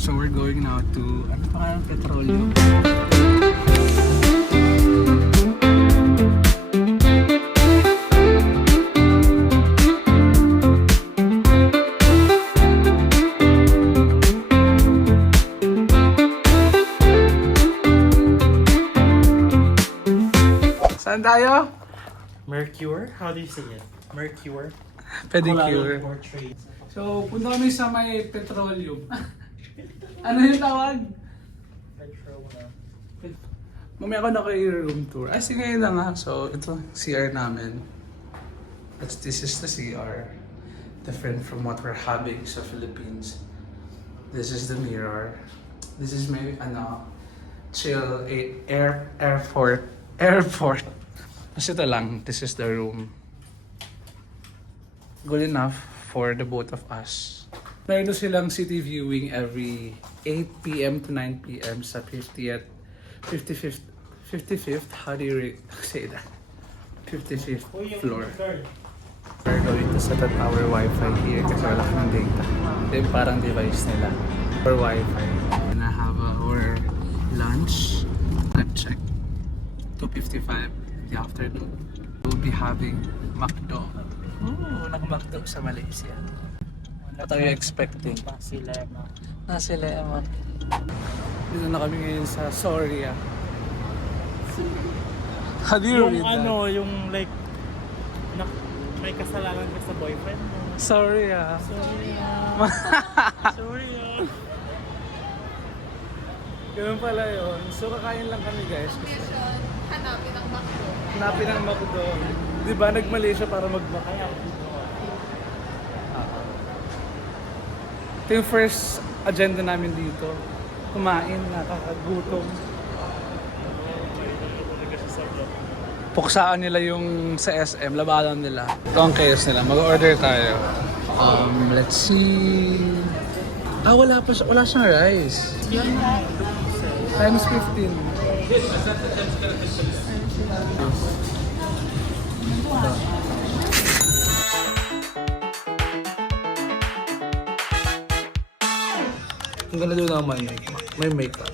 So we're going now to, ano pa nga, Petroleum. Saan tayo? Mercure? How do you say it? Mercure? Pedicure. Portrait. So, punta kami sa may Petroleum. Ano yung tawag? Mamaya ko na kayo room tour. Ay, sige ngayon na nga. So, ito, CR namin. This is the CR. Different from what we're having sa Philippines. This is the mirror. This is my, chill, airport. Kasi ito lang, this is the room. Good enough for the both of us. Meron silang city viewing every 8 p.m. to 9 p.m. sa 55th, how do you say that? 55th floor. We're going to set up our Wi-Fi here kasi wala kaming data. Ito yung parang device nila for Wi-Fi. And I have our lunch. I've checked. 2:55 in the afternoon. We'll be having McDo. Oh, nag-McDo sa Malaysia. What are you expecting? Nasi Lemak. Dito na kami ngayon sa Soria. How do you read that? Yung like, may kasalanan ka sa boyfriend mo. Soria. Sorry. Ganun pala yun. So kakain lang kami guys. Hanapin ang McDo. Hanapin ang McDo. Di ba nag-Malaysia para mag-McDo? Ito yung first agenda namin dito. Kumain, nakakagutom. Puksaan nila yung sa SM, labanan nila. Ito ang chaos nila. Mag-order tayo. Let's see. Wala siyang rice. Times 15. I'm gonna do now my makeup.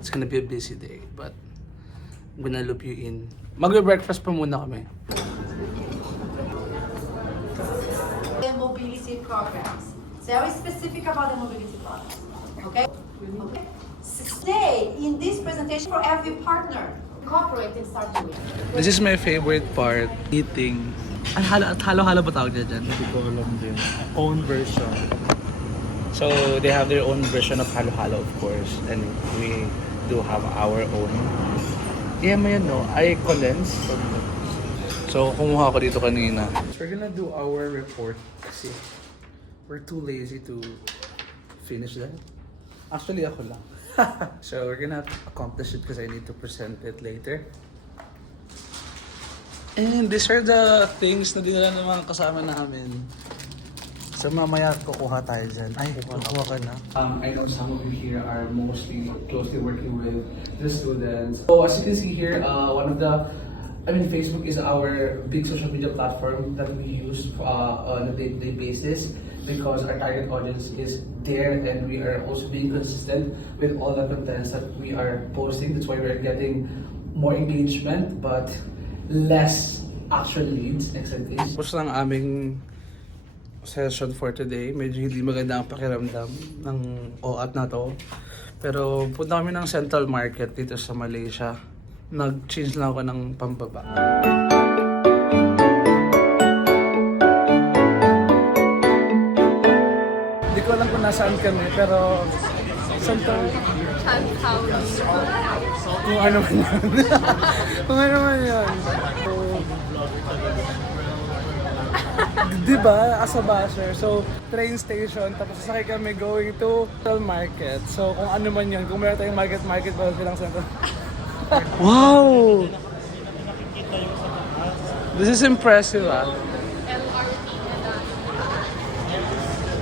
It's gonna be a busy day, but I'm gonna loop you in. Magbe-breakfast pa muna kami. The mobility programs. So I was specific about the mobility programs. Okay? Okay. Stay in this presentation for every partner. Cooperate and start doing. This is my favorite part, eating. Halo-halo ba tawag dyan? Hindi ko alam din. Own version. So they have their own version of halo-halo, of course, and we do have our own. Yeah, may I condense. So kumuha ako dito kanina. We're gonna do our report kasi we're too lazy to finish that. Actually, ako lang. So we're gonna accomplish it because I need to present it later. And these are the things na dinala ng mga kasama namin. So mamaya kukuha tayo dyan. Ay, kukuha ka na. I know some of you here are mostly closely working with the students. So as you can see here, Facebook is our big social media platform that we use on a day-to-day basis because our target audience is there and we are also being consistent with all the contents that we are posting. That's why we're getting more engagement but less actual leads. Next slide please. Tapos lang aming session for today. Medyo hindi maganda ang pakiramdam ng OAT na to. Pero punta kami ng Central Market dito sa Malaysia. Nag-change lang ako ng pambaba. Hindi ko alam kung nasaan kami pero Central Chance Howling. Kung ano man yun. Kung ano man yun. So, diba, as a basher. So, train station, tapos sasakay kami going to Central Market. So, kung ano man yun, kung meron tayong market, bawal silang Central. Wow! This is impressive, ah.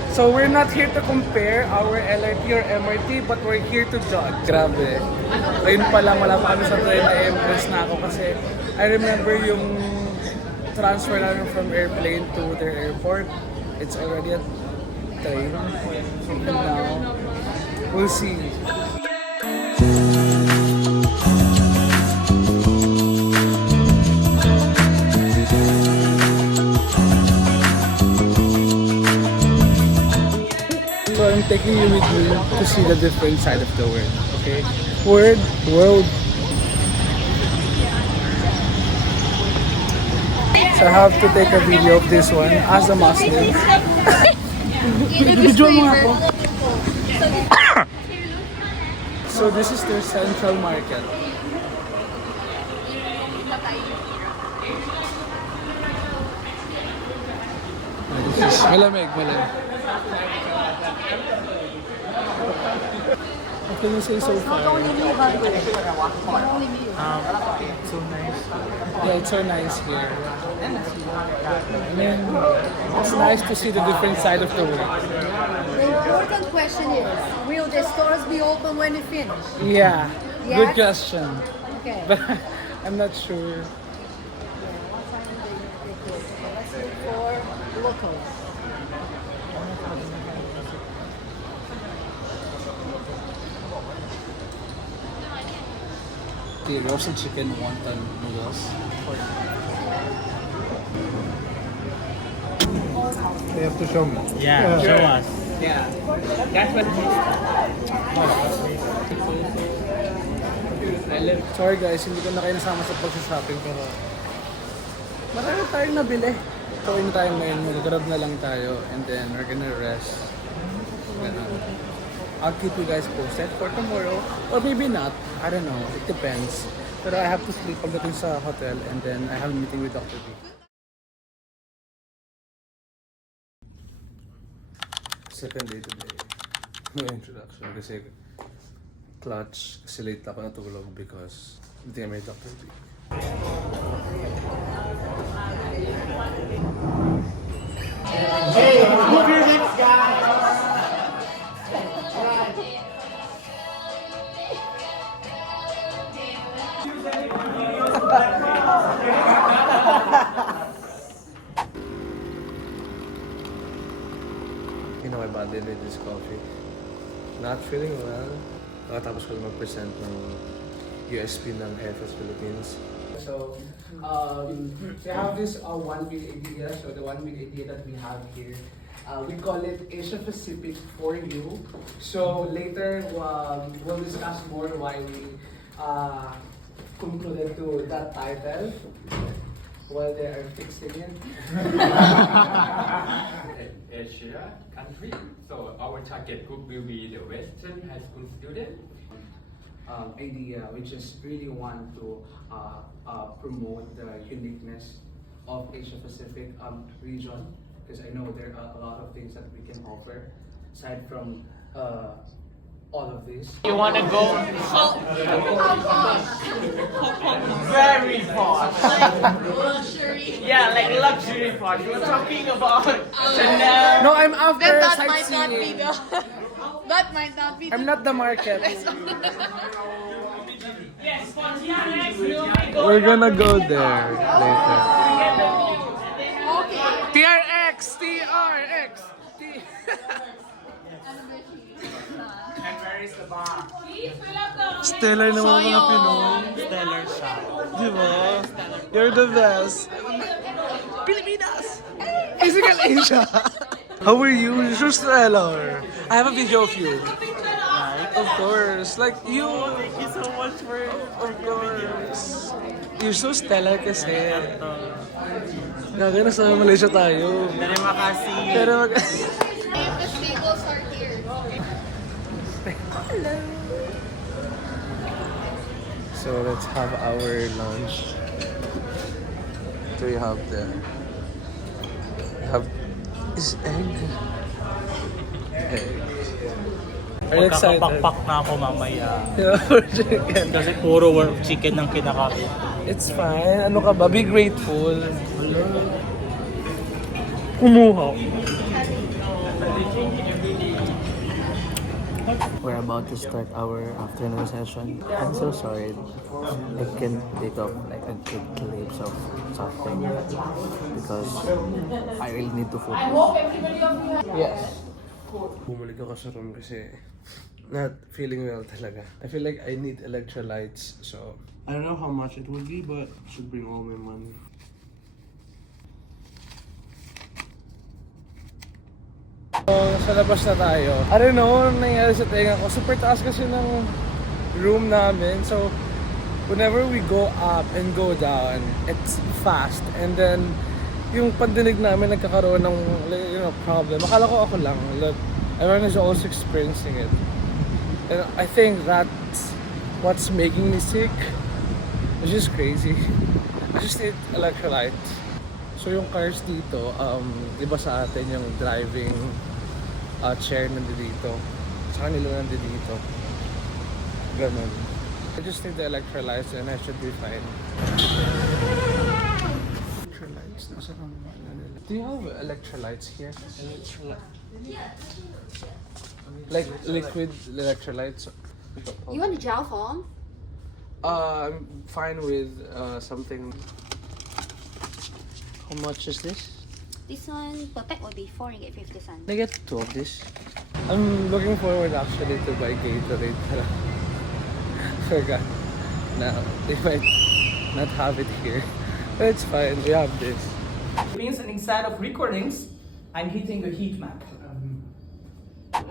So we're not here to compare our LRT or MRT, but we're here to judge. Grabe. Ayun pa lang, wala pa kami sa train, na-impress na ako kasi I remember yung transfer namin from airplane to their airport. It's already a train. And now, we'll see. So I'm taking you with me to see the different side of the world, okay? World. So I have to take a video of this one as a Muslim. Video mo ako. So this is their Central Market. This is malamig. What can you say so far? So nice. Yeah, it's so nice here. I mean, it's nice to see the different side of the world. The important question is, will the stores be open when you finish? Yeah, Yes? good question. Okay. But I'm not sure. What time they close? Let's look for locals. The roasted chicken wonton noodles. They have to show me. Yeah, show us. Yeah, that's what. Sorry guys, hindi ko na kayo nasama sa pag-shopping pero marami tayong nabili. Kawin tayo ngayon, mag-grab na lang tayo and then we're gonna rest. Ganun. I'll keep you guys posted for tomorrow or maybe not. I don't know. It depends. Pero I have to sleep pagdating sa hotel and then I have a meeting with Dr. B. Second day today. No introduction kasi clutch kasi late ako natulog because hindi may Dr. B. Hey, move your legs, guys! You know, I bonded with this coffee. Not feeling well. Nakatapos ko lang mag-present ng USP ng AFS Philippines. So, we have this one big idea. So the one big idea that we have here, we call it Asia Pacific for You. So later, we'll discuss more why we concluded to that title while they are fixing it. Asia country. So our target group will be the Western high school student. Idea. We just really want to promote the uniqueness of Asia Pacific region because I know there are a lot of things that we can offer aside from all of this. You wanna go? Very far. Luxury. Yeah, like luxury part. We're talking about Chanel. No, I'm after Then that might not be sightseeing. the. That might not be the. I'm not the market. Yes, Pontiac, we'll be going. We're gonna go there later. Okay. TRX! And where is the bar? Stellar naman mga Pinoy. Stellar shop. Diba? You're the best. Pilipinas! Physical Asia! How are you? You're so stellar. I have a video of you. Of course. Like you. Thank you so much for Of course. You're so stellar kasi. Gaga na sa Malaysia tayo. Terima kasih. Pero The tables are here. So let's have our lunch. What do we have there? We have is egg. Egg. Are you excited? Magkakapakpak na ako mamaya. Yeah, for chicken. Kasi puro work chicken ang kinakain. It's fine. Ano ka ba? Be grateful. Kumuha. We're about to start our afternoon session. I'm so sorry. I can't pick up like a good clips of something because I really need to focus. Yes. Bumalik ako sa room kasi not feeling well talaga. I feel like I need electrolytes, so I don't know how much it would be, but I should bring all my money. So, sa labas na tayo. I don't know anong nangyari sa tenga ko. Super taas kasi ng room namin. So, whenever we go up and go down, it's fast. And then, yung pandinig namin nagkakaroon ng problem. Akala ko ako lang. Look, everyone is also experiencing it. And I think that's what's making me sick. It's just crazy. I just need electrolytes. So yung cars dito, iba sa atin yung driving chair nandito. Sa kanila nandito. Ganun. I just need the electrolytes and I should be fine. Electrolytes? Nasa nang nila? Do you have electrolytes here? Like liquid electrolytes? You want a gel form? I'm fine with something. How much is this? This one per pack will be 4.50 ringgit. Can I get 2 of this? I'm looking forward actually to buy Gatorade. Forgot. Now, they might not have it here. But it's fine, we have this. And inside of recordings, I'm hitting a heat map.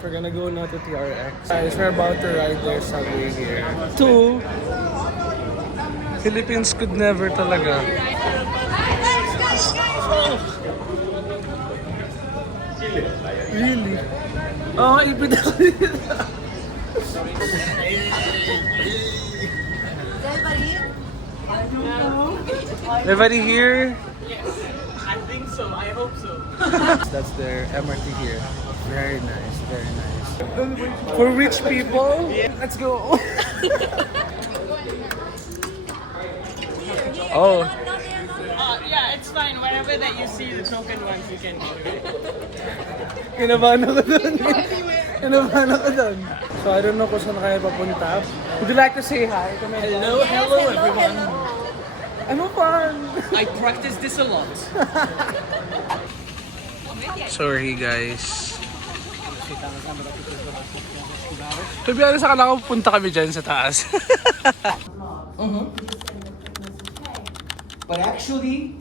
We're gonna go now to TRX. Guys, we're about to ride their subway here. 2. Philippines could never talaga. Really? Oh, ipid ako dito. Everybody here? I think so. I hope so. That's their MRT here. Very nice, very nice. For rich people? Let's go. Oh. Yeah, it's fine. Whenever that you see the token ones, you can go. Kinabahan ako dun. Kinabahan ako dun. So I don't know kung saan kaya papunta. Would you like to say hi? Hello, hello everyone. Ano pa? I practice this a lot. Sorry guys. To be honest, akala ko pupunta kami dyan sa taas. But actually,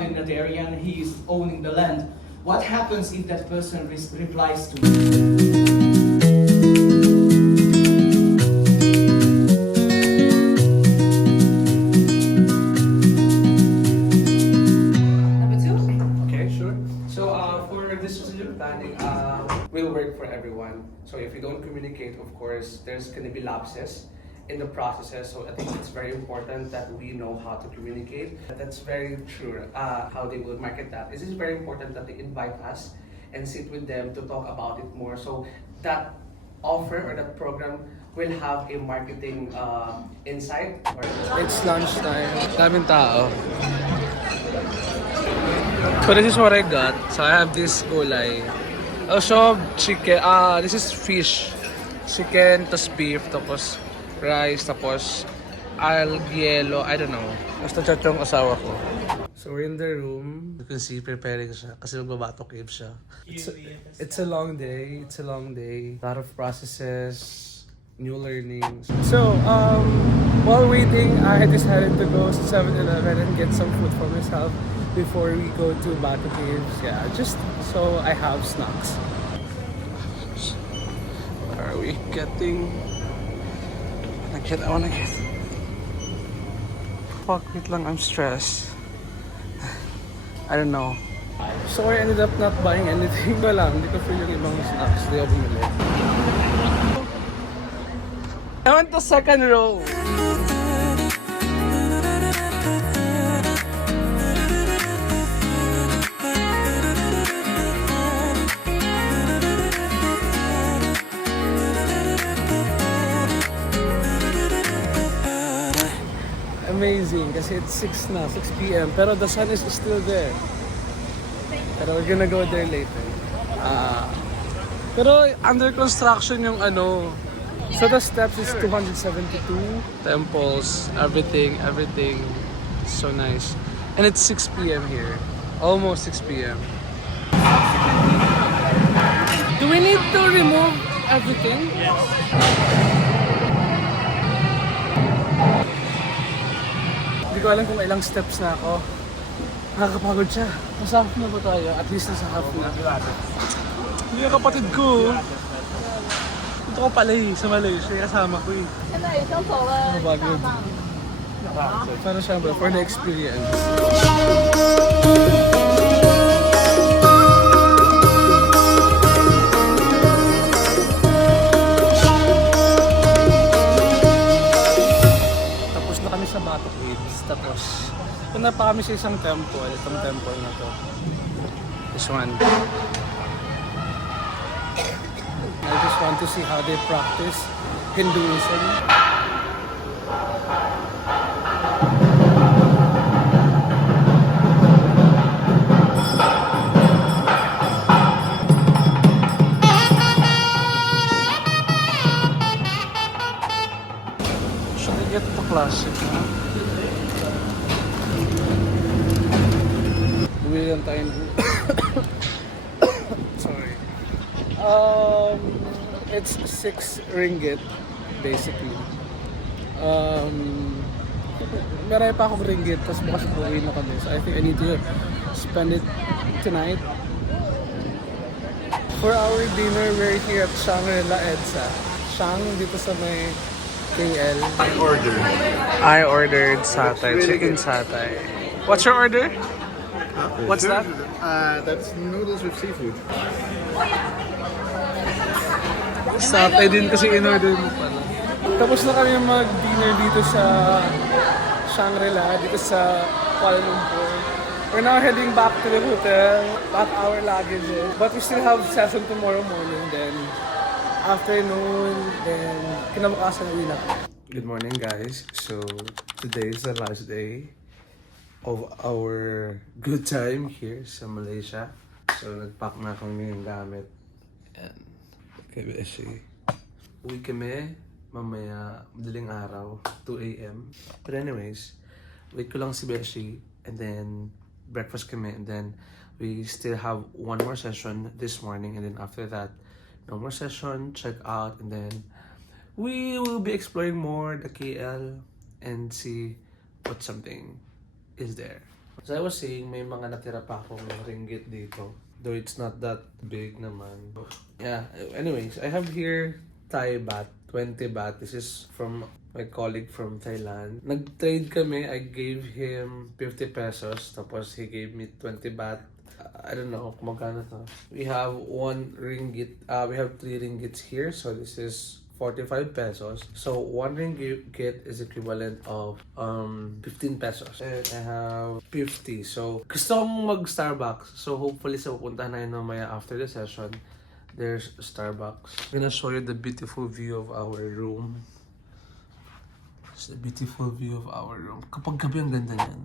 in that area and he is owning the land. What happens if that person replies to me? Number 2? Okay, sure. So for this strategic planning, will work for everyone. So if you don't communicate, of course, there's going to be lapses in the processes. So I think it's very important that we know how to communicate. That's very true. How they will market that. It is very important that they invite us and sit with them to talk about it more. So that offer or that program will have a marketing insight. It's lunchtime. Daming tao. So this is what I got. So I have this gulay. Also chicken. This is fish. Chicken, tas beef, tapos rice, tapos yellow, I don't know. Basta chat yung asawa ko. So we're in the room. You can see preparing siya kasi magbabato cave siya. It's a long day. It's a long day. A lot of processes, new learnings. So, while waiting, I decided to go to 7-Eleven and get some food for myself before we go to Bato Caves. Yeah, just so I have snacks. What are we getting? I wanna get. Fuck, wait lang, I'm stressed. I don't know. So I ended up not buying anything. Wala, hindi ko feel yung ibang snacks. Hindi ako bumili. I want the second row. amazing kasi it's 6 na, 6 p.m. Pero the sun is still there. Pero we're gonna go there later. Pero under construction yung ano. So the steps is 272. Temples, everything. So nice. And it's 6 p.m. here. Almost 6 p.m. Do we need to remove everything? Yes. Hindi ko alam kung ilang steps na ako. Nakakapagod siya. Nasa half na ba tayo? At least nasa half na. Hindi yung kapatid ko. Ito ko pala sa Malaysia. Kasama ko eh. 现在已经走了一大半了。 Pero syempre, for the experience. Tapos na kami sa Bato Caves. Tapos, punta pa kami sa isang temple. Itong temple na to. This one. I just want to see how they practice Hinduism. Should I get the classic na? Bumili lang tayo ng... Sorry. It's 6 ringgit, basically. Meron pa akong ringgit, tapos bukas uuwi na kami. So I think I need to spend it tonight. For our dinner, we're here at Shangri-La EDSA. Shang, dito sa may KL. I ordered satay, chicken satay. What's your order? What's that? That's noodles with seafood. Satay din kasi in-order mo pala. Tapos na kami mag-dinner dito sa Shangri-La, dito sa Kuala Lumpur. We're now heading back to the hotel, pack our luggages. But we still have session tomorrow morning, then afternoon, then kinabukasan uwi na. Good morning guys. So today is the last day of our good time here sa Malaysia. So nag-pack na kami yung gamit. And kay Beshi. Uwi kami mamaya madaling araw, 2 a.m. But anyways, wait ko lang si Beshi and then breakfast kami and then we still have one more session this morning and then after that, no more session, check out and then we will be exploring more the KL and see what something is there. As I was saying, may mga natira pa akong ringgit dito. Though it's not that big naman. Yeah, anyways, I have here Thai baht, 20 baht. This is from my colleague from Thailand. Nag-trade kami, I gave him 50 pesos, tapos he gave me 20 baht. I don't know kung magkano to. We have 1 ringgit, we have 3 ringgits here, so this is 45 pesos. So 1 ringgit is equivalent of 15 pesos. And I have 50. So gusto kong mag-Starbucks. So hopefully sa pupuntahan na yun mamaya after the session, there's Starbucks. I'm gonna show you the beautiful view of our room. It's the beautiful view of our room. Kapag gabi ang ganda niyan.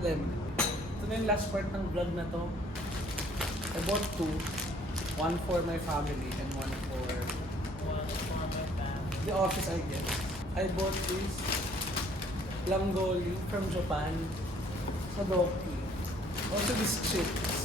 Lem, ito na yung last part ng vlog na to. I bought 2. One for my family and one for the office, I guess. I bought this Langoli from Japan. Sadoki. Also these chips.